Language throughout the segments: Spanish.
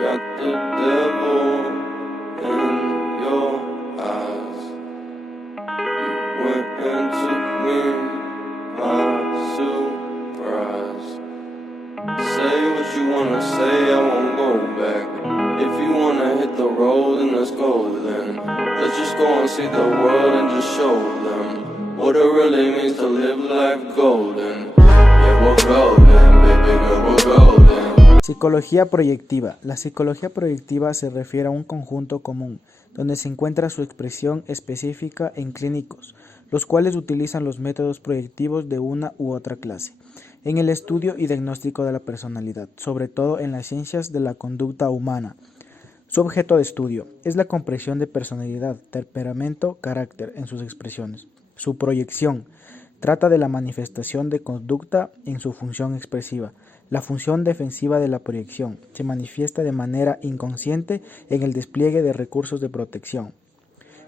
got the devil in your eyes. You went and took me by surprise. Say what you wanna say, I won't go back. If you wanna hit the road, then let's go then. Let's just go and see the world and just show them what it really means to live life golden. Yeah, we're golden, baby girl, we're golden. Psicología proyectiva. La psicología proyectiva se refiere a un conjunto común, donde se encuentra su expresión específica en clínicos, los cuales utilizan los métodos proyectivos de una u otra clase, en el estudio y diagnóstico de la personalidad, sobre todo en las ciencias de la conducta humana. Su objeto de estudio es la comprensión de personalidad, temperamento, carácter en sus expresiones. Su proyección trata de la manifestación de conducta en su función expresiva. La función defensiva de la proyección se manifiesta de manera inconsciente en el despliegue de recursos de protección.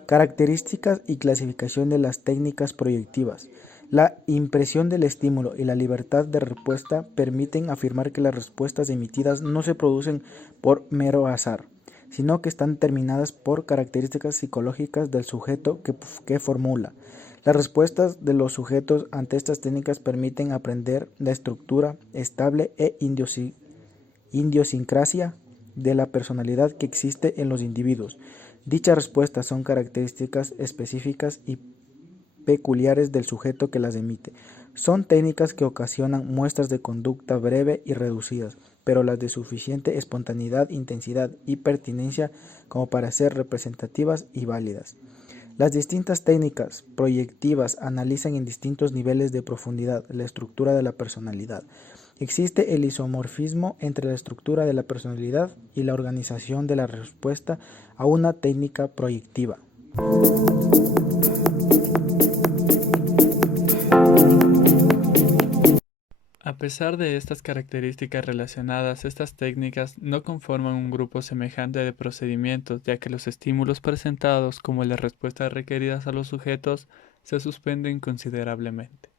Características y clasificación de las técnicas proyectivas. La impresión del estímulo y la libertad de respuesta permiten afirmar que las respuestas emitidas no se producen por mero azar, sino que están determinadas por características psicológicas del sujeto que formula. Las respuestas de los sujetos ante estas técnicas permiten aprender la estructura estable e idiosincrasia de la personalidad que existe en los individuos. Dichas respuestas son características específicas y peculiares del sujeto que las emite. Son técnicas que ocasionan muestras de conducta breve y reducidas, pero las de suficiente espontaneidad, intensidad y pertinencia como para ser representativas y válidas. Las distintas técnicas proyectivas analizan en distintos niveles de profundidad la estructura de la personalidad. Existe el isomorfismo entre la estructura de la personalidad y la organización de la respuesta a una técnica proyectiva. A pesar de estas características relacionadas, estas técnicas no conforman un grupo semejante de procedimientos, ya que los estímulos presentados, como las respuestas requeridas a los sujetos, se suspenden considerablemente.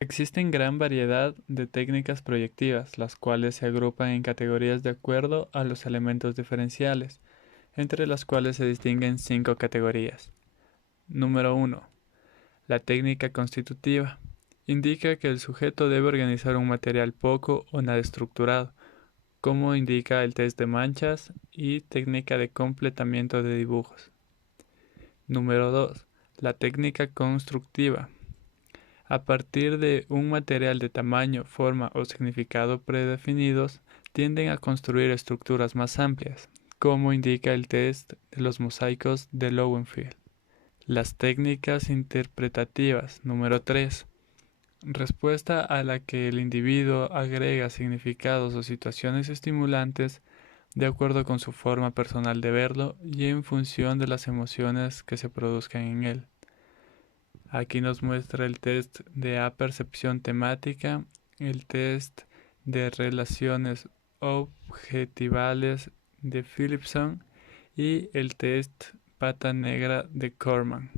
Existen gran variedad de técnicas proyectivas, las cuales se agrupan en categorías de acuerdo a los elementos diferenciales, entre las cuales se distinguen 5 categorías. Número 1. La técnica constitutiva. Indica que el sujeto debe organizar un material poco o nada estructurado, como indica el test de manchas y técnica de completamiento de dibujos. Número 2. La técnica constructiva. A partir de un material de tamaño, forma o significado predefinidos, tienden a construir estructuras más amplias, como indica el test de los mosaicos de Lowenfield. Las técnicas interpretativas. Número 3. Respuesta a la que el individuo agrega significados o situaciones estimulantes de acuerdo con su forma personal de verlo y en función de las emociones que se produzcan en él. Aquí nos muestra el test de apercepción temática, el test de relaciones objetivales de Philipson y el test pata negra de Corman.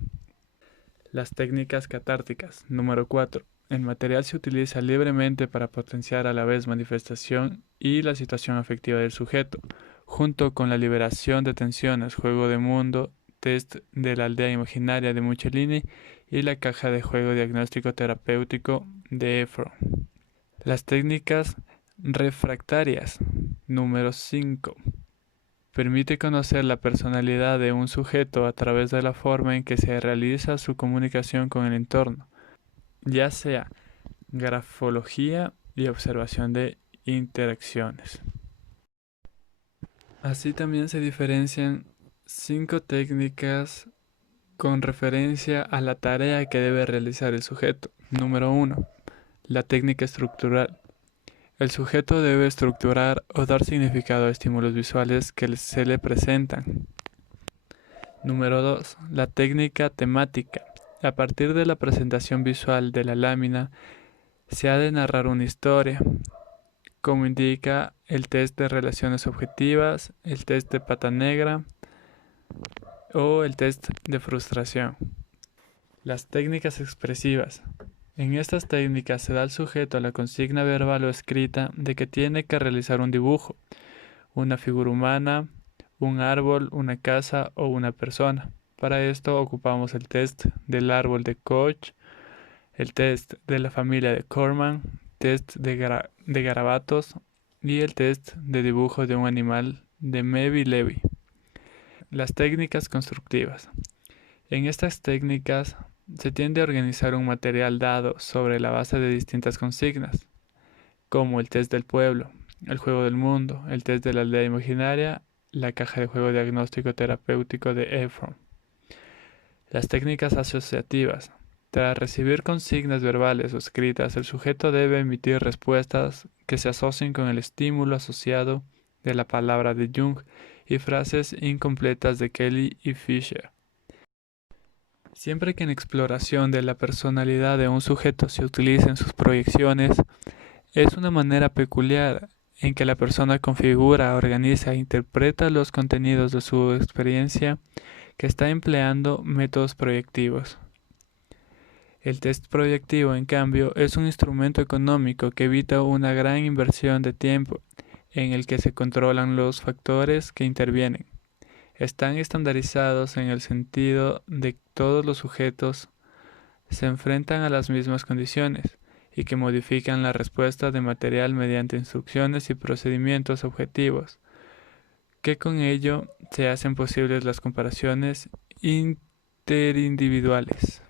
Las técnicas catárticas. Número 4. El material se utiliza libremente para potenciar a la vez manifestación y la situación afectiva del sujeto, junto con la liberación de tensiones, juego de mundo, test de la aldea imaginaria de Mucellini y la caja de juego diagnóstico terapéutico de Efron. Las técnicas refractarias. Número 5. Permite conocer la personalidad de un sujeto a través de la forma en que se realiza su comunicación con el entorno, ya sea grafología y observación de interacciones. Así también se diferencian 5 técnicas con referencia a la tarea que debe realizar el sujeto. Número 1. La técnica estructural. El sujeto debe estructurar o dar significado a estímulos visuales que se le presentan. Número 2. La técnica temática. A partir de la presentación visual de la lámina, se ha de narrar una historia, como indica el test de relaciones objetivas, el test de pata negra o el test de frustración. Las técnicas expresivas. En estas técnicas se da al sujeto la consigna verbal o escrita de que tiene que realizar un dibujo, una figura humana, un árbol, una casa o una persona. Para esto ocupamos el test del árbol de Koch, el test de la familia de Corman, test de garabatos y el test de dibujo de un animal de Mevey-Levy. Las técnicas constructivas. En estas técnicas se tiende a organizar un material dado sobre la base de distintas consignas, como el test del pueblo, el juego del mundo, el test de la aldea imaginaria, la caja de juego diagnóstico terapéutico de Efron. Las técnicas asociativas. Tras recibir consignas verbales o escritas, el sujeto debe emitir respuestas que se asocien con el estímulo asociado de la palabra de Jung y frases incompletas de Kelly y Fisher. Siempre que en exploración de la personalidad de un sujeto se utilicen sus proyecciones, es una manera peculiar en que la persona configura, organiza e interpreta los contenidos de su experiencia que está empleando métodos proyectivos. El test proyectivo, en cambio, es un instrumento económico que evita una gran inversión de tiempo en el que se controlan los factores que intervienen. Están estandarizados en el sentido de que todos los sujetos se enfrentan a las mismas condiciones y que modifican la respuesta de material mediante instrucciones y procedimientos objetivos, que con ello se hacen posibles las comparaciones interindividuales.